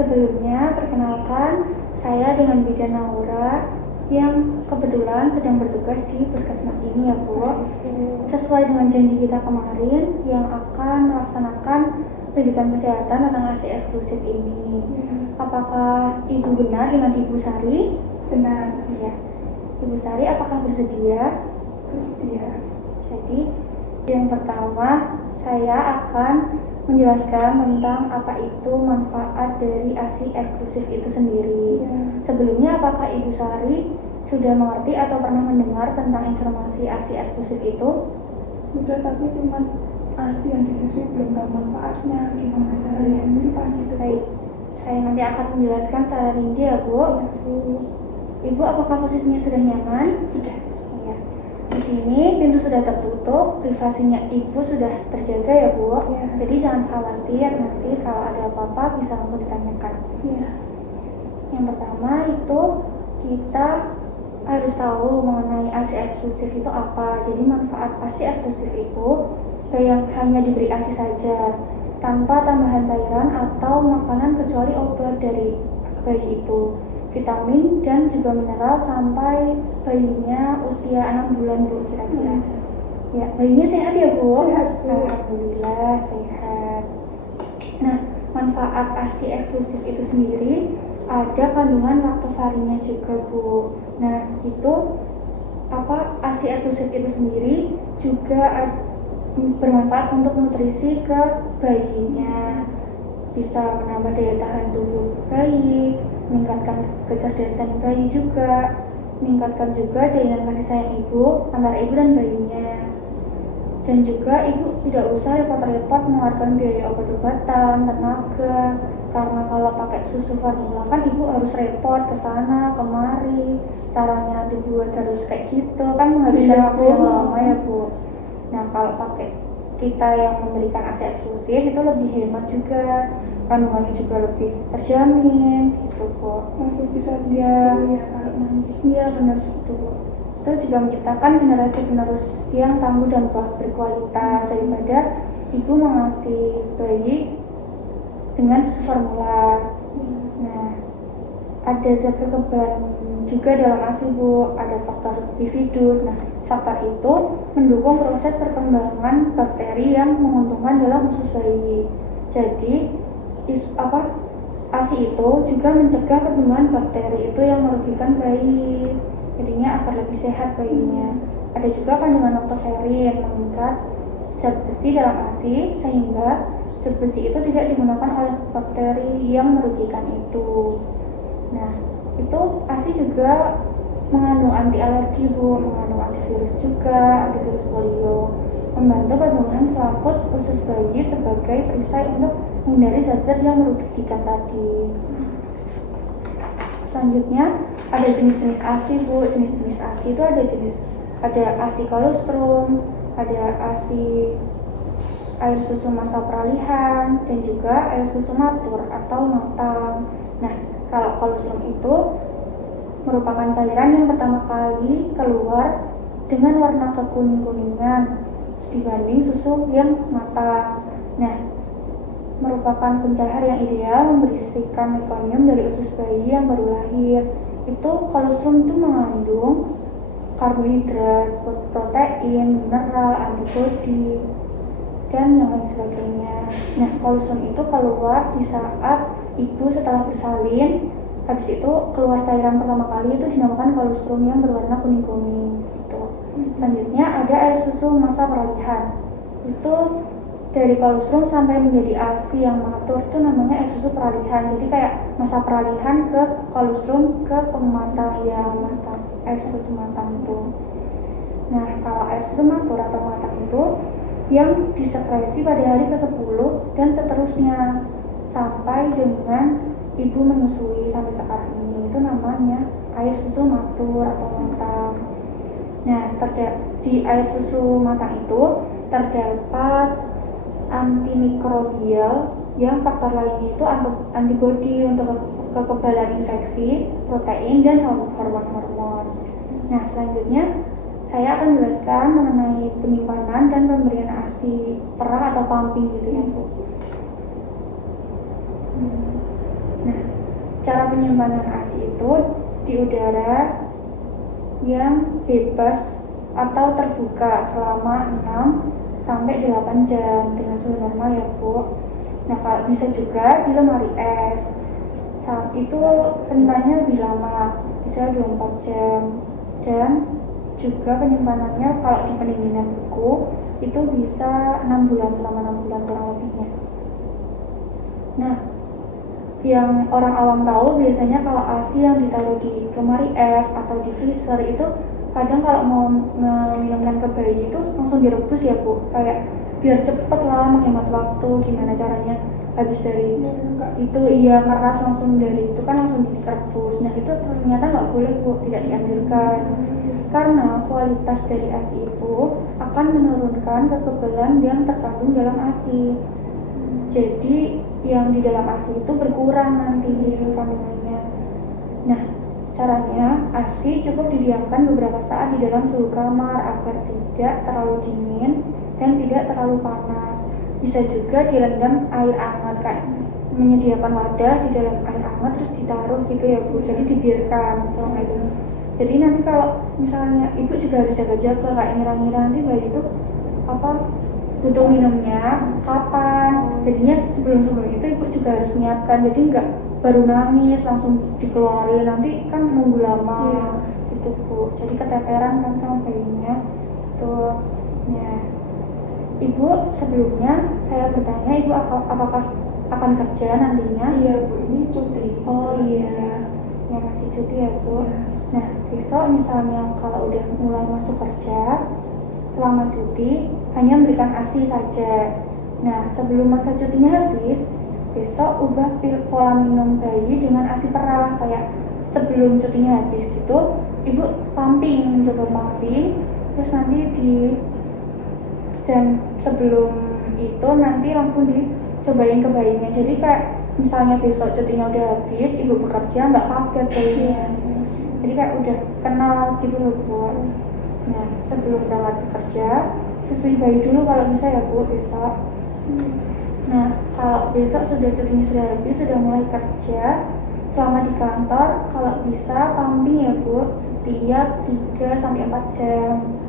Sebelumnya, perkenalkan, saya dengan Bidan Naura yang kebetulan sedang bertugas di puskesmas ini ya Bu. Sesuai dengan janji kita kemarin yang akan melaksanakan pendidikan kesehatan tentang ASI eksklusif ini. Apakah Ibu benar dengan Ibu Sari? Benar. Ya. Ibu Sari apakah bersedia? Bersedia. Jadi yang pertama saya akan menjelaskan tentang apa itu manfaat dari ASI eksklusif itu sendiri. Sebelumnya apakah Ibu Sari sudah mengerti atau pernah mendengar tentang informasi ASI eksklusif itu? Sudah, tapi cuma ASI yang disusui belum tahu manfaatnya, gimana caranya menyimpan gitu. Baik, saya nanti akan menjelaskan secara rinci ya Bu. Ibu apakah posisinya sudah nyaman? Sudah. Ya. Di sini pintu sudah tertutup, privasinya Ibu sudah terjaga ya Bu. Ya. Jadi jangan khawatir, nanti kalau ada apa-apa bisa langsung ditanyakan. Ya. Yang pertama itu kita harus tahu mengenai ASI eksklusif itu apa. Jadi manfaat ASI eksklusif itu yang hanya diberi ASI saja, tanpa tambahan cairan atau makanan kecuali obat dari bayi itu, vitamin dan juga mineral sampai bayinya usia 6 bulan Bu kira-kira. Ya, bayinya sehat ya Bu? Sehat Bu. Alhamdulillah sehat. Nah, manfaat ASI eksklusif itu sendiri ada kandungan laktofarinnya juga Bu. Nah, itu ASI eksklusif itu sendiri juga bermanfaat untuk nutrisi ke bayinya, bisa menambah daya tahan tubuh bayi, meningkatkan kecerdasan bayi juga, meningkatkan juga jalinan kasih sayang ibu antara ibu dan bayinya. Dan juga ibu tidak usah repot-repot mengeluarkan biaya obat-obatan, tenaga, karena kalau pakai susu formula kan ibu harus repot ke sana kemari, caranya dibuat harus kayak gitu kan menghabiskan waktu yang lama ya Bu. Nah kalau pakai kita yang memberikan ASI eksklusif itu lebih hemat juga, kandungannya juga lebih terjamin gitu Bu. Masih bisa Ya, kalau nangis. iya benar itu Bu. Itu juga menciptakan generasi penerus yang tangguh dan berkualitas daripada ibu mengasih bayi dengan susu formula. Nah, ada zat kekebalan juga dalam ASI Bu, ada faktor bifidus. Nah, faktor itu mendukung proses perkembangan bakteri yang menguntungkan dalam usus bayi. Jadi, ASI itu juga mencegah pertumbuhan bakteri itu yang merugikan bayi. Jadinya agar lebih sehat bayinya. Ada juga kandungan laktoferin meningkat zat besi dalam ASI sehingga zat besi itu tidak digunakan oleh bakteri yang merugikan itu. Nah, itu ASI juga mengandung anti alergi Bu, mengandung antivirus juga, antivirus polio, membantu pertumbuhan selaput usus bayi sebagai perisai untuk menghindari zat-zat yang merugikan tadi. Selanjutnya ada jenis-jenis ASI Bu. Jenis-jenis ASI itu ada ASI kolostrum, ada ASI air susu masa peralihan, dan juga air susu matur atau matang. Nah, kalau kolostrum itu merupakan cairan yang pertama kali keluar dengan warna kekuning-kuningan dibanding susu yang matang. Nah, merupakan pencahar yang ideal membersihkan mekonium dari usus bayi yang baru lahir. Itu kolostrum itu mengandung karbohidrat, protein, mineral, antibodi, dan yang lain sebagainya. Nah, kolostrum itu keluar di saat ibu setelah bersalin, habis itu keluar cairan pertama kali itu dinamakan kolostrum yang berwarna kuning-kuning. Gitu. Selanjutnya ada air susu masa peralihan. Itu dari kolostrum sampai menjadi ASI yang matur itu namanya air susu peralihan. Jadi kayak masa peralihan ke kolostrum ke pematang yang matang, air susu matang itu. Nah, kalau air susu matur atau matang itu yang disekresi pada hari ke-10 dan seterusnya sampai dengan ibu menyusui sampai sekarang ini, itu namanya air susu matur atau matang. Nah, di air susu matang itu terdapat antimikrobial yang faktor lainnya itu antibodi untuk kekebalan infeksi, protein, dan hormon-hormon. Nah, selanjutnya saya akan jelaskan mengenai penyimpanan dan pemberian ASI perah atau pumping gitu ya Bu. Nah, cara penyimpanan ASI itu di udara yang bebas atau terbuka selama 6 sampai 8 jam dengan suhu normal ya Bu. Nah kalau bisa juga di lemari es, saat itu penyimpanannya lebih lama, bisa 24 jam. Dan juga penyimpanannya kalau di pendinginan beku itu bisa 6 bulan, selama 6 bulan kurang lebihnya. Nah, yang orang awam tahu biasanya kalau ASI yang ditaruh di lemari es atau di freezer itu kadang kalau mau meminumkan ke bayi itu langsung direbus ya Bu, kayak biar cepet lah, menghemat waktu. Gimana caranya habis dari itu iya keras langsung dari itu kan langsung direbus. Nah itu ternyata nggak boleh Bu, tidak dianjurkan karena kualitas dari ASI itu akan menurunkan kekebalan yang terkandung dalam ASI. Jadi yang di dalam ASI itu berkurang nanti kandungannya. Nah caranya ASI cukup didiamkan beberapa saat di dalam suhu kamar agar tidak terlalu dingin dan tidak terlalu panas. Bisa juga direndam air hangat, kayak menyediakan wadah di dalam air hangat terus ditaruh gitu ya Bu, jadi dibiarkan selama itu. Jadi nanti kalau misalnya ibu juga harus jaga-jaga, kayak ngira-ngira nanti bayi itu butuh minumnya kapan. Jadinya sebelum itu ibu juga harus menyiapkan, jadi enggak baru nangis langsung dikeluarin, nanti kan nunggu lama gitu Bu, jadi keteteran kan sama bayinya tuh. Ya Ibu, sebelumnya saya bertanya, Ibu apakah akan kerja nantinya? Iya Bu, ini cuti. Oh iya, ya masih cuti ya Bu. Nah besok misalnya kalau udah mulai masuk kerja, selama cuti hanya memberikan ASI saja. Nah sebelum masa cutinya habis, besok ubah pola minum bayi dengan ASI perah, kayak sebelum cutinya habis gitu, Ibu pumping, mencoba pumping, terus nanti dan sebelum itu nanti langsung dicobain ke bayinya. Jadi kayak misalnya besok cutinya udah habis, ibu bekerja nggak kaget bayinya. Jadi kayak udah kenal gitu loh Bu. Nah sebelum berangkat bekerja susui bayi dulu kalau bisa ya Bu besok. Nah kalau besok cutinya sudah habis, sudah mulai kerja, selama di kantor kalau bisa pumping ya Bu setiap 3-4 jam.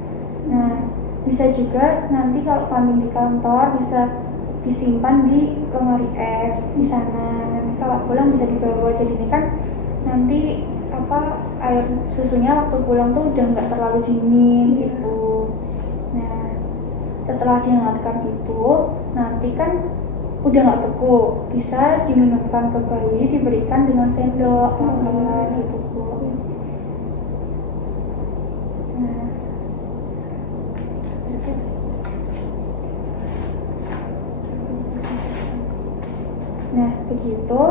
Nah bisa juga nanti kalau pumping di kantor bisa disimpan di lemari es di sana. Nanti kalau pulang bisa dibawa. Jadi ini kan nanti air susunya waktu pulang tuh udah nggak terlalu dingin gitu. Nah setelah dihangatkan itu nanti kan udah nggak beku, bisa diminumkan ke bayi, diberikan dengan sendok pelan-pelan gitu Bu. Nah, begitu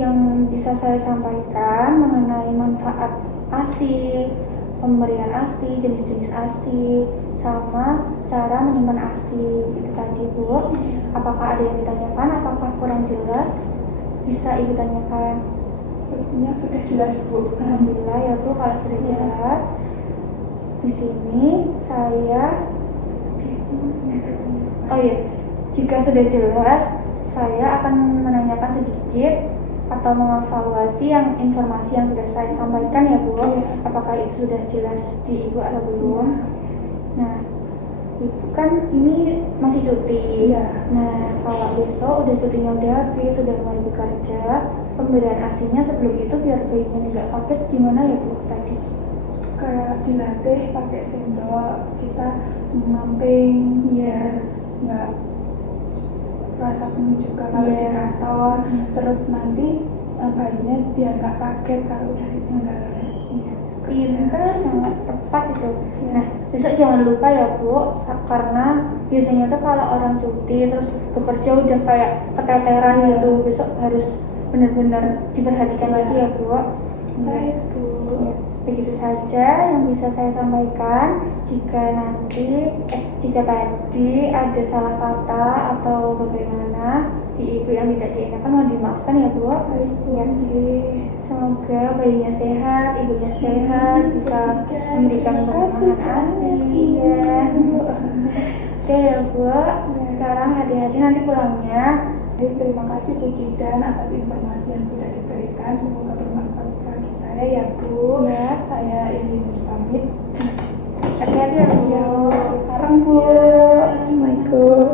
yang bisa saya sampaikan mengenai manfaat ASI, pemberian ASI, jenis-jenis ASI, sama cara menyimpan ASI. Itu tadi Bu. Apakah ada yang ditanyakan? Apakah kurang jelas? Bisa Ibu tanyakan. Sepertinya sudah jelas Bu. Alhamdulillah ya Bu, kalau sudah jelas. Di sini saya jika sudah jelas, saya akan menanyakan sedikit atau mengevaluasi informasi yang sudah saya sampaikan ya Bu. Apakah itu sudah jelas di Ibu atau belum? Nah, Ibu kan ini masih cuti. Nah, kalau besok udah cutinya udah habis, sudah mulai bekerja, pemberian ASI-nya sebelum itu biar bayinya tidak kaget gimana ya Bu tadi? Kayak dilatih pakai sendok, kita memamping, nggak rasa penuh juga kalau di kantor. Terus nanti bayinya biar nggak kaget kalau udah ditinggal. Pintar, sangat tepat itu. Nah besok jangan lupa ya Bu, karena biasanya tuh kalau orang cuti terus bekerja udah kayak keteteran gitu, besok harus benar-benar diperhatikan lagi ya Bu. Baik Bu. Begitu saja yang bisa saya sampaikan. Jika tadi ada salah kata atau bagaimana di Ibu yang tidak dienakan, mohon dimaafkan ya Bu. Semoga bayinya sehat, ibunya sehat, bisa memberikan perkembangan ASI. Oke ya Bu. Sekarang hati-hati nanti pulangnya Baik, terima kasih Bu Kidan atas informasi yang sudah diberikan. Semoga bermanfaat bagi saya ya Bu. Ya. Saya izin pamit. Hati-hati ya Bu. Ya, sekarang Bu. Assalamualaikum.